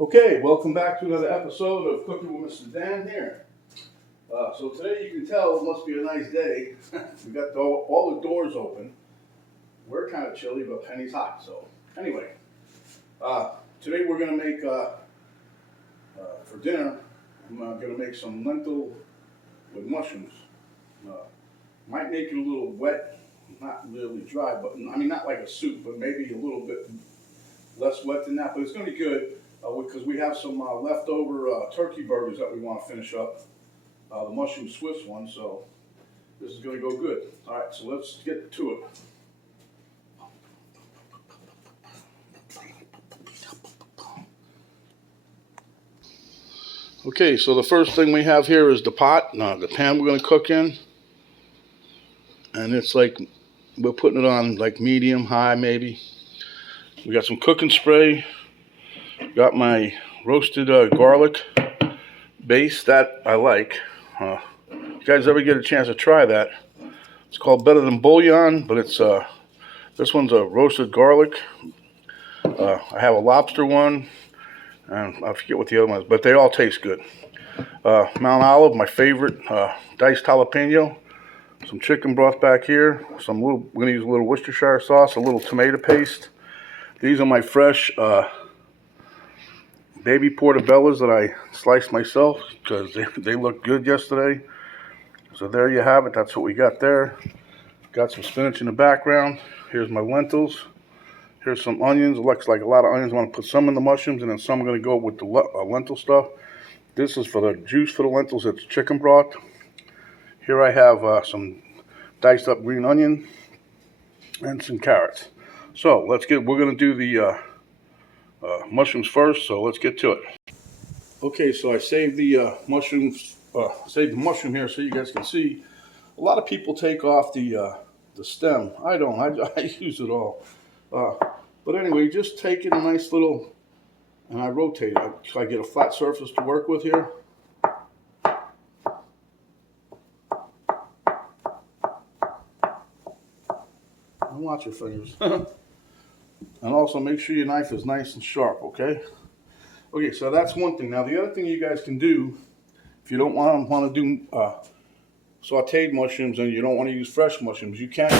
Okay, welcome back to another episode of Cooking with Mr. Dan here. So today you can tell it must be a nice day. We got all the doors open. We're kind of chilly, but Penny's hot. So anyway, today we're going to make, for dinner, I'm going to make some lentil with mushrooms. Might make it a little wet, not really dry, but I mean not like a soup, but maybe a little bit less wet than that, but it's going to be good. Because we have some leftover turkey burgers that we want to finish up, the mushroom Swiss one, so this is going to go good. All right, so let's get to it. Okay, so the first thing we have here is the pot, the pan we're going to cook in, and it's like we're putting it on like medium, high maybe. We got some cooking spray, got my roasted garlic base that I like. If you guys ever get a chance to try that, it's called Better Than Bullion, but it's this one's a roasted garlic. I have a lobster one, and I forget what the other one is, but they all taste good. Mount Olive, my favorite, diced jalapeno, some chicken broth back here, we're going to use a little Worcestershire sauce, a little tomato paste. These are my fresh baby portobellos that I sliced myself because they looked good yesterday. So there you have it. That's what we got there. Got some spinach in the background. Here's my lentils. Here's some onions. It looks like a lot of onions. I want to put some in the mushrooms, and then some I'm going to go with the lentil stuff. This is for the juice for the lentils. It's chicken broth. Here I have some diced up green onion and some carrots. So we're going to do the mushrooms first, so let's get to it. Okay, so I saved the mushrooms, saved the mushroom here so you guys can see. A lot of people take off the stem. I don't. I use it all. But anyway, just take it a nice little, and I rotate it. I get a flat surface to work with here. And watch your fingers. And also make sure your knife is nice and sharp, okay? Okay, so that's one thing. Now the other thing you guys can do, if you don't want to do sauteed mushrooms and you don't want to use fresh mushrooms, you can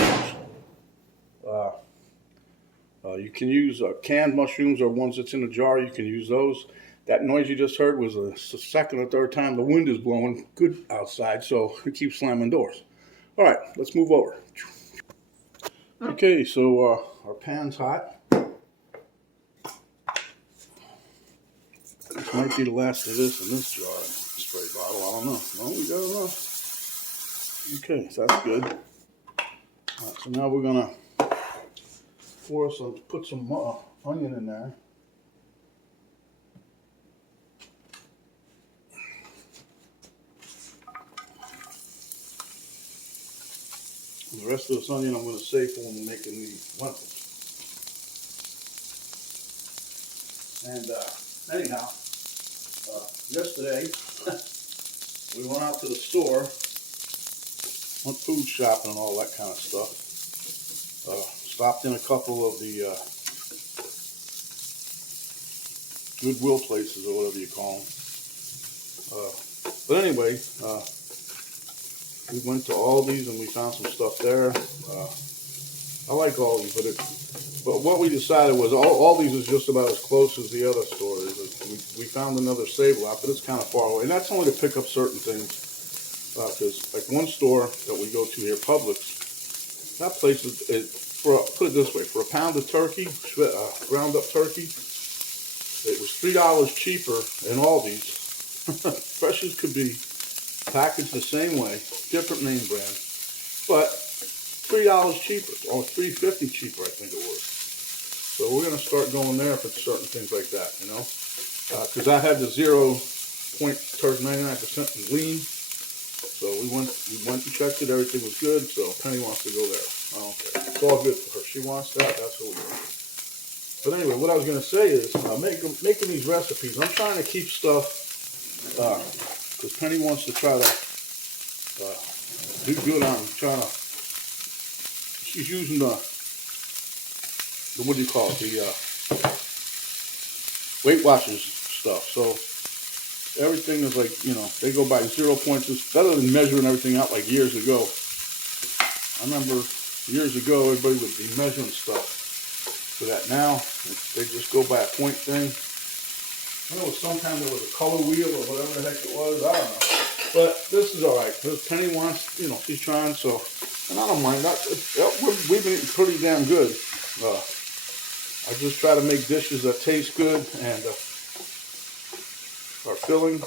use canned mushrooms or ones that's in a jar. You can use those. That noise you just heard was the second or third time the wind is blowing good outside, so it keeps slamming doors. All right, let's move over. Okay, so our pan's hot. This might be the last of this in this jar, spray bottle. I don't know. No, we got enough. Okay, so that's good. All right, so now we're gonna put some onion in there. And the rest of this onion I'm going to save for when we're making the lentils. And anyhow, yesterday we went out to the store, went food shopping and all that kind of stuff. Stopped in a couple of the Goodwill places or whatever you call them. But anyway, we went to Aldi's and we found some stuff there. I like Aldi's, but what we decided was Aldi's is just about as close as the other store is. We found another Save-A-Lot, but it's kind of far away. And that's only to pick up certain things. Because like one store that we go to here, Publix, that place put it this way, for a pound of turkey, ground up turkey, it was $3 cheaper in Aldi's. Fresh as could be, packaged the same way, different name brand, but $3 cheaper, or $3.50 cheaper, I think it was. So we're going to start going there for certain things like that, you know, because I had the 0.99% lean. So we went and checked it. Everything was good. So Penny wants to go there. I don't care. It's all good for her. She wants that. That's what we do. But anyway, what I was going to say is making these recipes. I'm trying to keep stuff because Penny wants to try to do good on trying to. She's using the what do you call it? The Weight Watchers stuff. So everything is like, you know, they go by 0 points. It's better than measuring everything out like years ago. I remember years ago, everybody would be measuring stuff for that. Now, they just go by a point thing. I know sometimes there was a color wheel or whatever the heck it was. I don't know. But this is all right. Penny wants, you know, she's trying, so, and I don't mind. We've been eating pretty damn good. I just try to make dishes that taste good and are filling.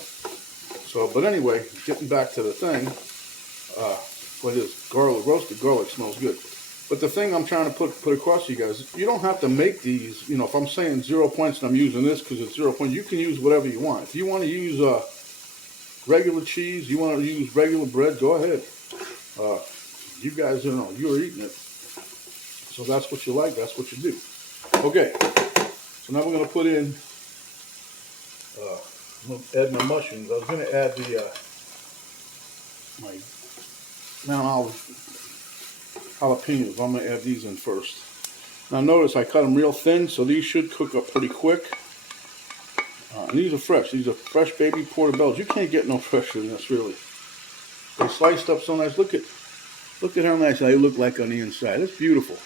So, but anyway, getting back to the thing, what is garlic, roasted garlic smells good. But the thing I'm trying to put across to you guys, you don't have to make these, you know, if I'm saying 0 points and I'm using this because it's 0 points, you can use whatever you want. If you want to use regular cheese, you want to use regular bread, go ahead. You guys, you know, you're eating it. So that's what you like, that's what you do. Okay, so now we're going to put in, I'm going to add my mushrooms. I was going to add the, my Mount Olive jalapenos. I'm going to add these in first. Now notice I cut them real thin, so these should cook up pretty quick. And these are fresh. These are fresh baby portobellos. You can't get no fresher than this, really. They sliced up so nice. Look at how nice they look like on the inside. It's beautiful.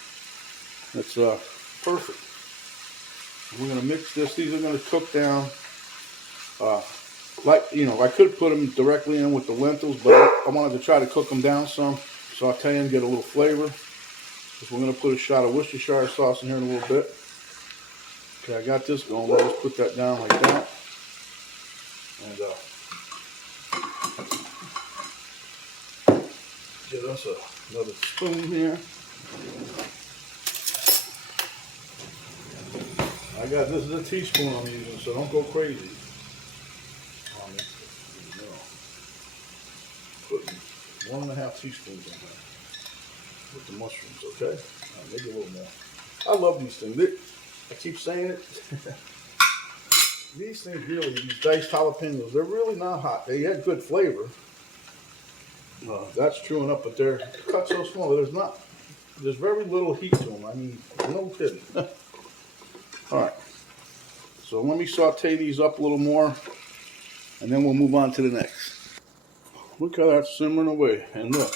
That's perfect. We're going to mix this. These are going to cook down. Like, you know, I could put them directly in with the lentils, but I wanted to try to cook them down some, saute them, get a little flavor. So we're going to put a shot of Worcestershire sauce in here in a little bit. Okay, I got this going. We'll just put that down like that. And get us another spoon here. This is a teaspoon I'm using, so don't go crazy. Put 1.5 teaspoons in there with the mushrooms, okay? Maybe a little more. I love these things. I keep saying it. These things really, these diced jalapenos, they're really not hot. They had good flavor. That's true enough, but they're cut so small that there's very little heat to them. I mean, no kidding. All right. So let me saute these up a little more, and then we'll move on to the next. Look how that's simmering away. And look,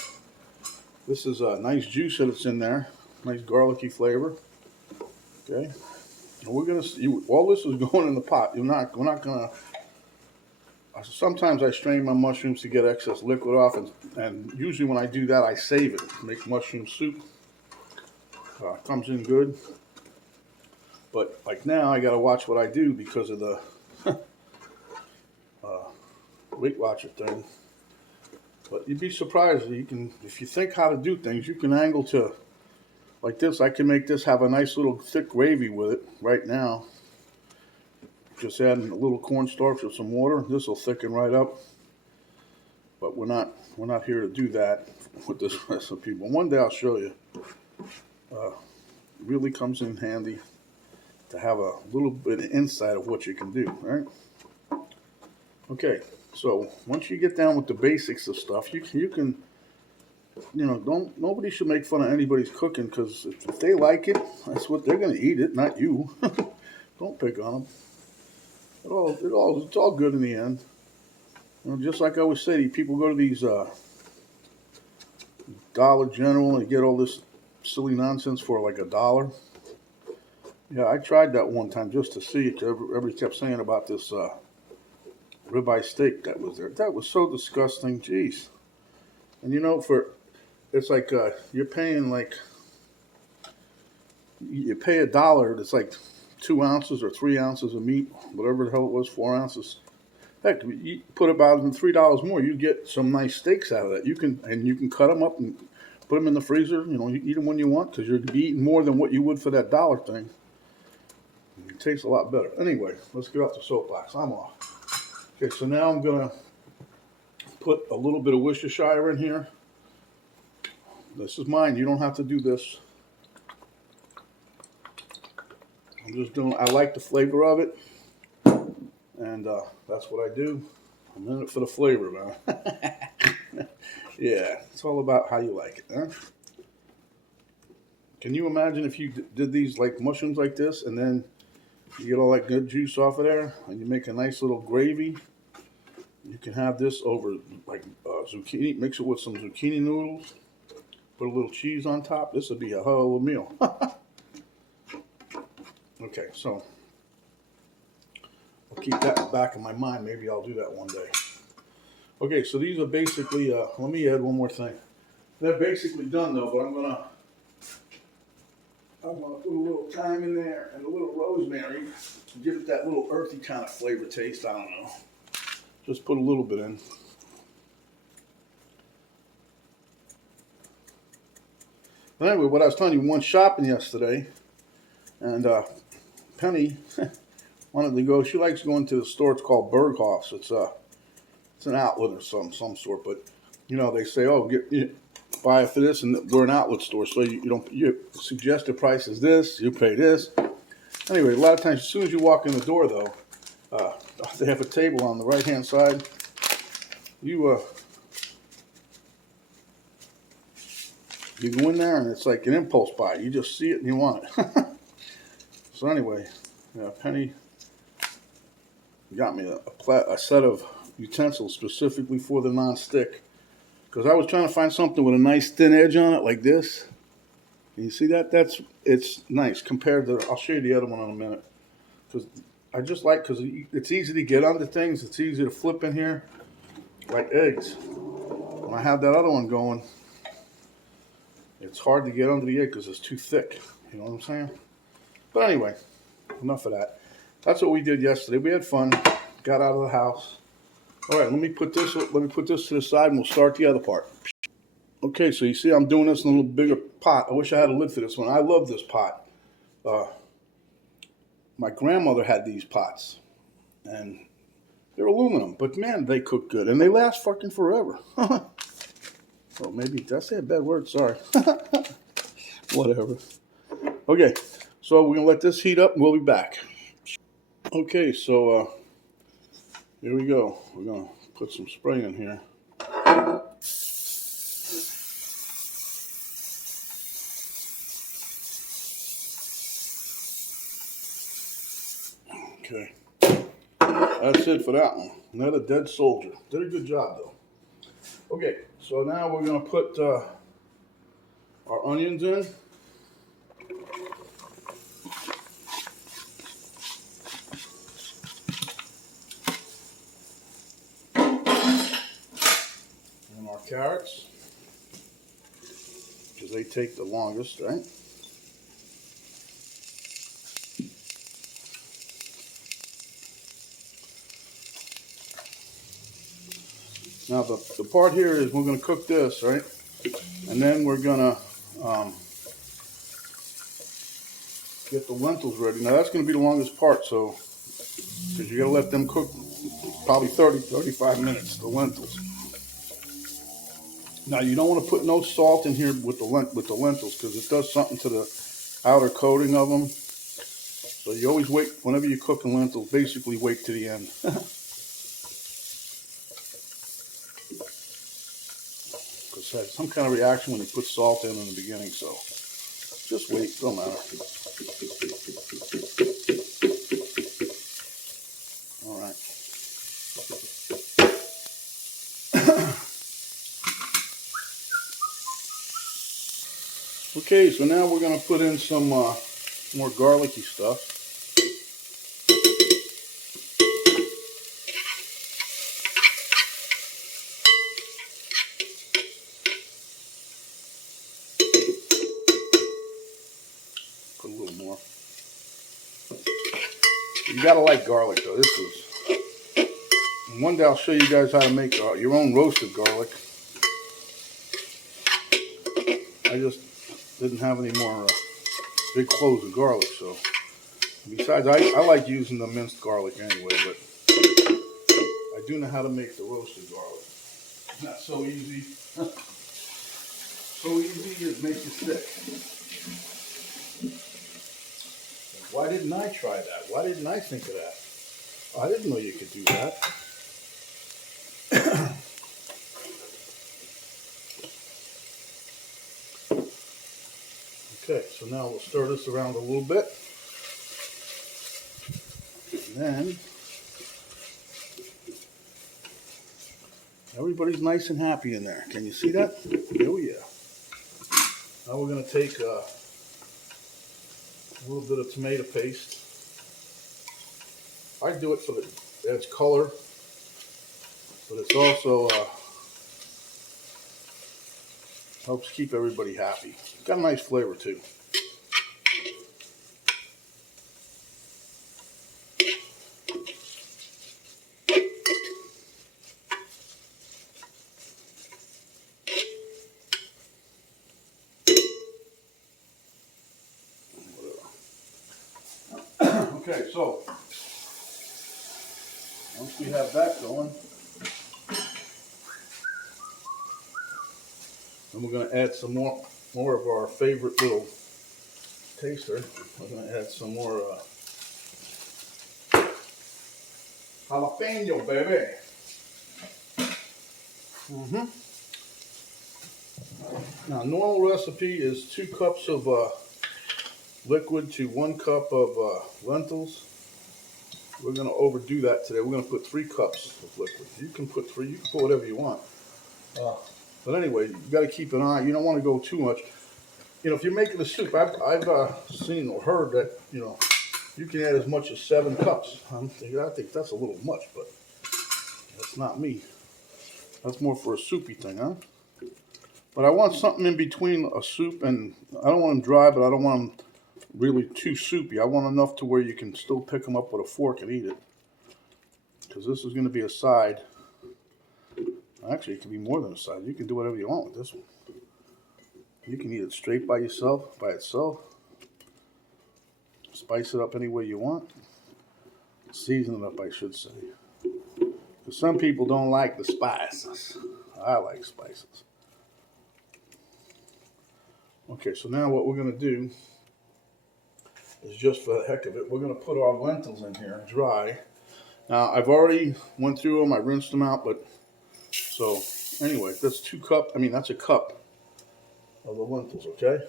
this is a nice juice that it's in there. Nice garlicky flavor. Okay. And we're gonna see, all this is going in the pot. We're not gonna. Sometimes I strain my mushrooms to get excess liquid off, and usually when I do that, I save it. Make mushroom soup. Comes in good. But like now, I gotta watch what I do because of the Weight Watcher thing. But you'd be surprised. You can, if you think how to do things, you can angle to like this. I can make this have a nice little thick gravy with it right now. Just adding a little cornstarch with some water. This will thicken right up. But we're not here to do that with this recipe. But one day I'll show you. It really comes in handy to have a little bit of insight of what you can do, right? Okay, so once you get down with the basics of stuff, you can, you know, nobody should make fun of anybody's cooking, because if they like it, that's what they're gonna eat it, not you. Don't pick on them. It's all good in the end. You know, just like I always say, people go to these Dollar General and get all this silly nonsense for like $1. Yeah, I tried that one time just to see it. Everybody kept saying about this ribeye steak that was there. That was so disgusting. Jeez. And you know, it's like you're paying like, you pay $1. It's like 2 ounces or 3 ounces of meat, whatever the hell it was, 4 ounces. Heck, you put about $3 more, you get some nice steaks out of that. You can cut them up and put them in the freezer. You know, you eat them when you want, because you're eating more than what you would for that $1 thing. It tastes a lot better. Anyway, let's get off the soapbox. I'm off. Okay, so now I'm gonna put a little bit of Worcestershire in here. This is mine. You don't have to do this. I'm just doing. I like the flavor of it, and that's what I do. I'm in it for the flavor, man. Yeah, it's all about how you like it, huh? Can you imagine if you did these like mushrooms like this, and then You get all that good juice off of there, and you make a nice little gravy. You can have this over like zucchini. Mix it with some zucchini noodles. Put a little cheese on top. This would be a hell of a meal. Okay, so I'll keep that in the back of my mind. Maybe I'll do that one day. Okay, so these are basically, let me add one more thing. They're basically done though, but I'm gonna put a little thyme in there and a little rosemary to give it that little earthy kind of flavor taste. I don't know. Just put a little bit in. But anyway, what I was telling you, we went shopping yesterday, and Penny wanted to go. She likes going to the store. It's called Berghoff's. It's an outlet or some sort. But you know, they say, oh, buy it for this, and we're an outlet store, so you suggested price is this, you pay this. Anyway, a lot of times, as soon as you walk in the door, though, they have a table on the right-hand side. You go in there, and it's like an impulse buy. You just see it and you want it. So anyway, Penny got me a set of utensils specifically for the non-stick, because I was trying to find something with a nice thin edge on it like this. And you see that? It's nice compared to. I'll show you the other one in a minute, because I just like, because it's easy to get onto things. It's easy to flip in here like eggs. When I have that other one going, it's hard to get under the egg because it's too thick. You know what I'm saying? But anyway, enough of that. That's what we did yesterday. We had fun. Got out of the house. All right, let me put this to the side, and we'll start the other part. Okay, so you see I'm doing this in a little bigger pot. I wish I had a lid for this one. I love this pot. My grandmother had these pots, and they're aluminum, but man, they cook good, and they last fucking forever. Well, maybe did I say a bad word? Sorry. Whatever. Okay, so we're gonna let this heat up, and we'll be back. Okay, so here we go. We're gonna put some spray in here. Okay, that's it for that one. Another dead soldier. Did a good job though. Okay, so now we're gonna put our onions in. And our carrots, because they take the longest, right? Now the part here is we're going to cook this, right? And then we're going to get the lentils ready. Now that's going to be the longest part, so because you got to let them cook probably 35 minutes, the lentils. Now you don't want to put no salt in here with the lentils, because it does something to the outer coating of them. So you always wait, whenever you're cooking lentils, basically wait to the end. Because it has some kind of reaction when you put salt in the beginning, so just wait, don't matter. All right. Okay, so now we're going to put in some more garlicky stuff. Put a little more. You gotta like garlic though. One day I'll show you guys how to make your own roasted garlic. I just didn't have any more big cloves of garlic, so. Besides, I like using the minced garlic anyway, but I do know how to make the roasted garlic. It's not so easy. So easy it makes you sick. Why didn't I try that? Why didn't I think of that? I didn't know you could do that. Okay, so now we'll stir this around a little bit. And then everybody's nice and happy in there. Can you see that? Oh yeah. Now we're going to take a little bit of tomato paste. I do it for the adds color, but it's also helps keep everybody happy. Got a nice flavor too. Okay, so once we have that going, then we're going to add some more of our favorite little taster. We're going to add some more jalapeno, baby. Now, normal recipe is 2 cups of liquid to 1 cup of lentils. We're going to overdo that today. We're going to put 3 cups of liquid. You can put 3, you can put whatever you want. But anyway, you got to keep an eye. You don't want to go too much. You know, if you're making a soup, I've seen or heard that, you know, you can add as much as 7 cups. I think that's a little much, but that's not me. That's more for a soupy thing, huh? But I want something in between a soup and, I don't want them dry, but I don't want them really too soupy. I want enough to where you can still pick them up with a fork and eat it. Because this is going to be a side. Actually, it can be more than a side. You can do whatever you want with this one. You can eat it straight by itself. Spice it up any way you want. Season it up, I should say. Because some people don't like the spices. I like spices. Okay, so now what we're going to do is, just for the heck of it, we're going to put our lentils in here and dry. Now, I've already went through them. I rinsed them out, but so anyway, that's that's a cup of the lentils, okay?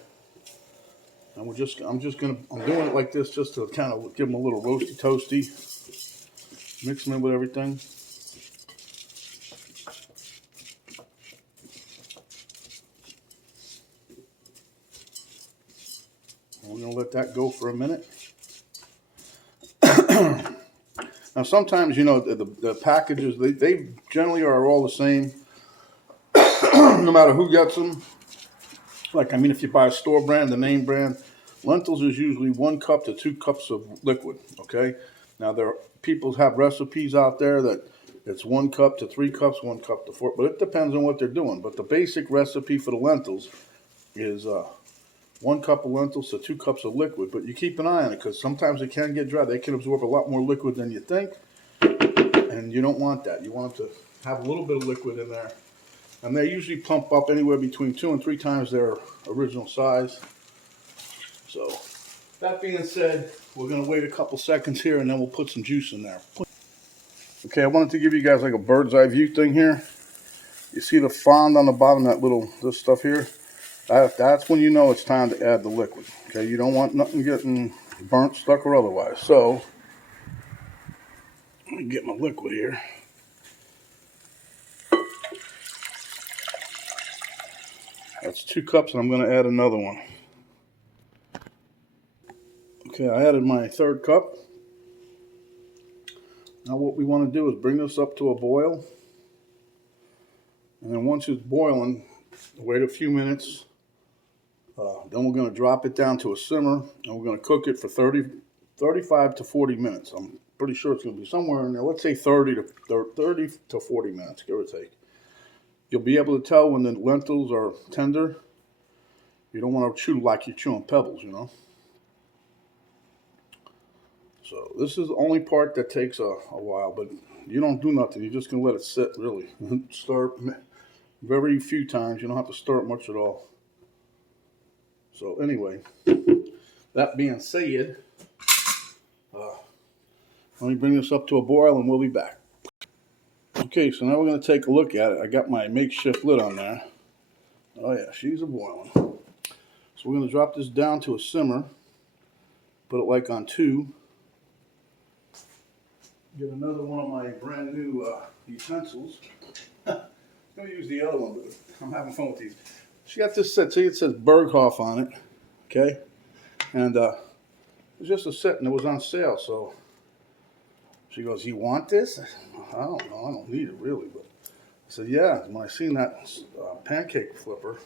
And I'm doing it like this just to kind of give them a little roasty toasty. Mix them in with everything. And we're gonna let that go for a minute. Now sometimes, you know, the packages, they generally are all the same, no matter who gets them. Like, I mean, if you buy a store brand, the name brand, lentils is usually 1 cup to 2 cups of liquid, okay? Now, people have recipes out there that it's 1 cup to 3 cups, 1 cup to 4, but it depends on what they're doing. But the basic recipe for the lentils is 1 cup of lentils to 2 cups of liquid. But you keep an eye on it, because sometimes it can get dry. They can absorb a lot more liquid than you think, and you don't want that. You want them to have a little bit of liquid in there. And they usually pump up anywhere between 2 and 3 times their original size. So, that being said, we're going to wait a couple seconds here and then we'll put some juice in there. Okay, I wanted to give you guys like a bird's eye view thing here. You see the fond on the bottom, this stuff here? That's when you know it's time to add the liquid. Okay, you don't want nothing getting burnt, stuck, or otherwise. So, let me get my liquid here. That's 2 cups, and I'm going to add another one. Okay, I added my 3rd cup. Now what we want to do is bring this up to a boil. And then once it's boiling, wait a few minutes. Then we're going to drop it down to a simmer, and we're going to cook it for 35 to 40 minutes. I'm pretty sure it's going to be somewhere in there. Let's say 30 to 40 minutes, give or take. You'll be able to tell when the lentils are tender. You don't want to chew like you're chewing pebbles, you know. So this is the only part that takes a while, but you don't do nothing. You're just going to let it sit, really. Stir very few times. You don't have to stir it much at all. So anyway, that being said, let me bring this up to a boil and we'll be back. Okay, so now we're going to take a look at it. I got my makeshift lid on there. Oh yeah, she's a boiling. So we're going to drop this down to a simmer. Put it like on 2. Get another one of my brand new utensils. I'm going to use the other one, but I'm having fun with these. She got this set. See, it says Berghoff on it. Okay? And it's just a set, and it was on sale. So she goes, "You want this?" I don't know. I don't need it really. But I said, "Yeah." When I seen that pancake flipper,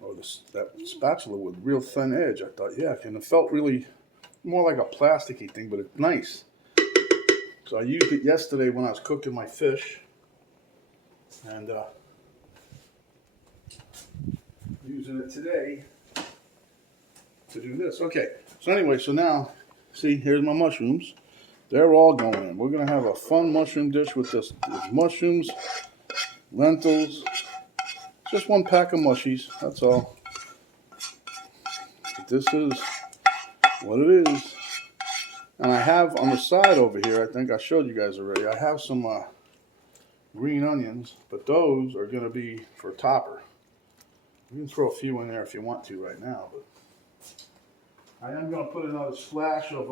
or that spatula with real thin edge, I thought, yeah. And it felt really more like a plasticky thing, but it's nice. So I used it yesterday when I was cooking my fish, and using it today to do this. Okay, so anyway, so now, see, here's my mushrooms. They're all going in. We're going to have a fun mushroom dish with this. There's mushrooms, lentils, just one pack of mushies, that's all. But this is what it is. And I have on the side over here, I think I showed you guys already, I have some green onions, but those are going to be for topper. You can throw a few in there if you want to right now, but I am going to put another splash of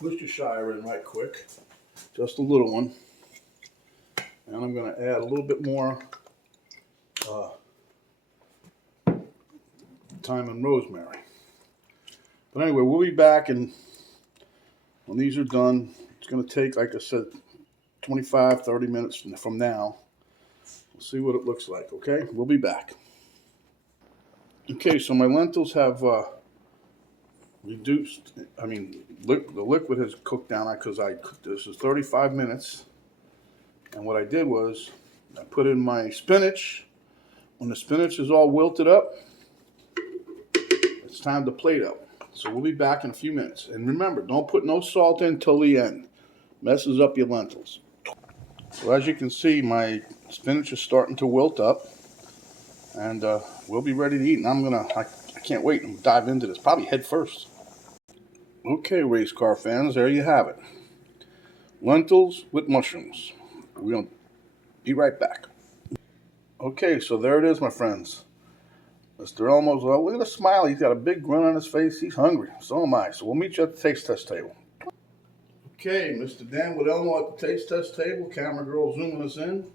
Worcestershire in right quick, just a little one, and I'm going to add a little bit more thyme and rosemary. But anyway, we'll be back, and when these are done, it's going to take, like I said, 25-30 minutes from now. We'll see what it looks like. Okay, we'll be back. Okay, so my lentils have reduced. I mean, the liquid has cooked down because this is 35 minutes, and what I did was I put in my spinach. When the spinach is all wilted up, it's time to plate up. So we'll be back in a few minutes. And remember, don't put no salt in till the end. Messes up your lentils. So as you can see, my spinach is starting to wilt up, and we'll be ready to eat. And I can't wait to dive into this, probably head first. Okay, race car fans, there you have it. Lentils with mushrooms. We're going to be right back. Okay, so there it is, my friends. Mr. Elmo's, well, look at the smile. He's got a big grin on his face. He's hungry. So am I. So we'll meet you at the taste test table. Okay, Mr. Dan with Elmo at the taste test table. Camera girl zooming us in.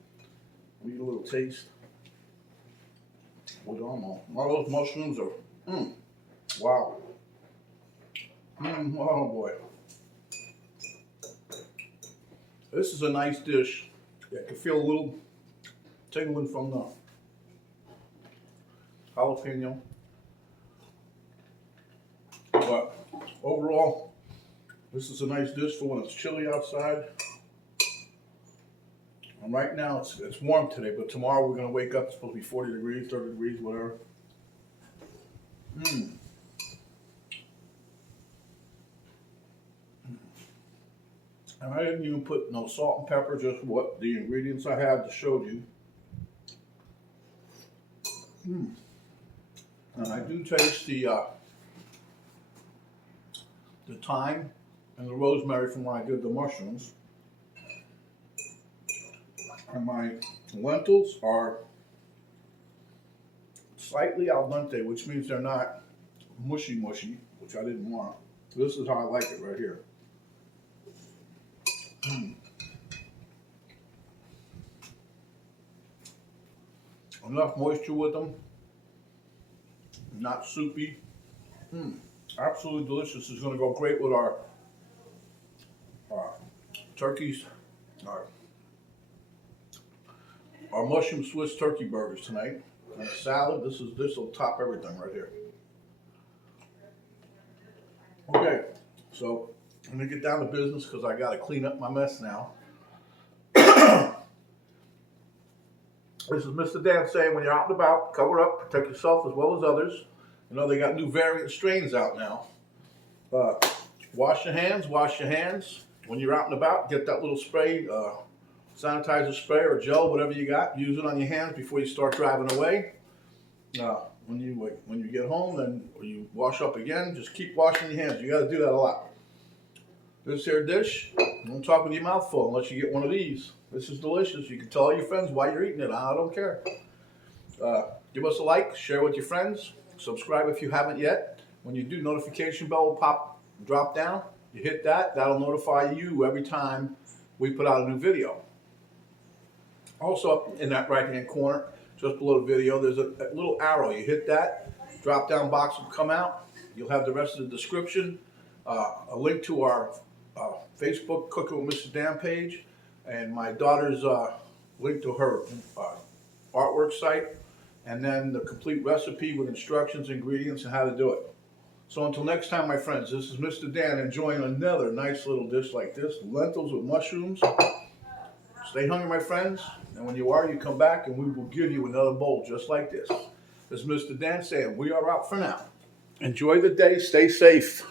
We get a little taste with Elmo. All those mushrooms are, wow. Oh boy. This is a nice dish. I can feel a little tingling from the jalapeno. But overall, this is a nice dish for when it's chilly outside. And right now it's warm today, but tomorrow we're going to wake up, it's supposed to be 40 degrees, 30 degrees, whatever. And I didn't even put no salt and pepper, just what the ingredients I had to show you. And I do taste the thyme and the rosemary from when I did the mushrooms. And my lentils are slightly al dente, which means they're not mushy, which I didn't want. This is how I like it right here. Enough moisture with them, not soupy. Absolutely delicious. This is going to go great with our turkeys, our mushroom Swiss turkey burgers tonight. And a salad. This will top everything right here. Okay, so I'm gonna get down to business because I got to clean up my mess now. This is Mr. Dan saying, when you're out and about, cover up, protect yourself as well as others. You know, they got new variant strains out now. Wash your hands. When you're out and about, get that little spray, sanitizer spray or gel, whatever you got. Use it on your hands before you start driving away. When you get home, then or you wash up again, just keep washing your hands. You got to do that a lot. This here dish, don't talk with your mouth full unless you get one of these. This is delicious. You can tell all your friends why you're eating it. I don't care. Give us a like, share with your friends, subscribe if you haven't yet. When you do, notification bell will drop down. You hit that, that'll notify you every time we put out a new video. Also up in that right hand corner, just below the video, there's a little arrow. You hit that, drop down box will come out. You'll have the rest of the description, a link to our Facebook Cooking with Mr. Dan page, and my daughter's link to her artwork site, and then the complete recipe with instructions, ingredients, and how to do it. So until next time, my friends, this is Mr. Dan enjoying another nice little dish like this, lentils with mushrooms. Stay hungry, my friends, and when you are, you come back and we will give you another bowl just like this. This is Mr. Dan saying we are out for now. Enjoy the day, stay safe.